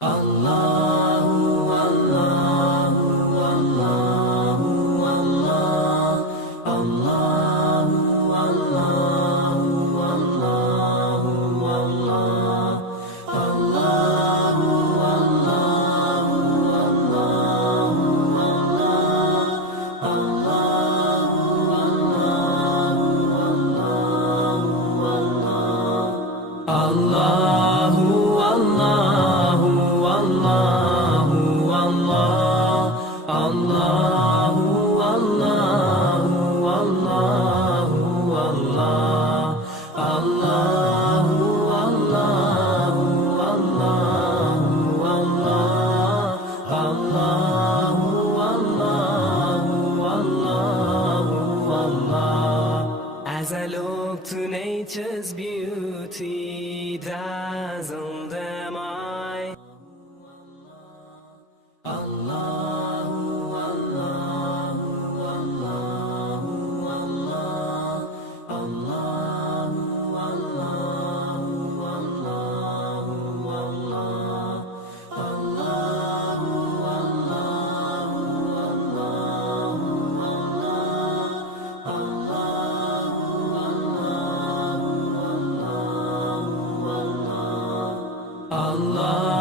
Allahu, Allahu, Allahu, Allah. Allahu, Allahu, Allahu, Allah. Allahu, Allahu, Allahu, Allah. Allahu, Allahu, Allahu, Allah. Allahu, Allahu, Allahu, Allah. Allahu, Allahu, Allahu, Allah. Allahu, Allahu, Allahu, Allah. As I look to nature's beauty, dazzled am I. Allahu, Allahu, Allahu, Allah. Allahu, Allahu, Allahu, Allah. Allahu, Allahu, Allahu, Allah. Allahu, Allahu, Allahu, Allah.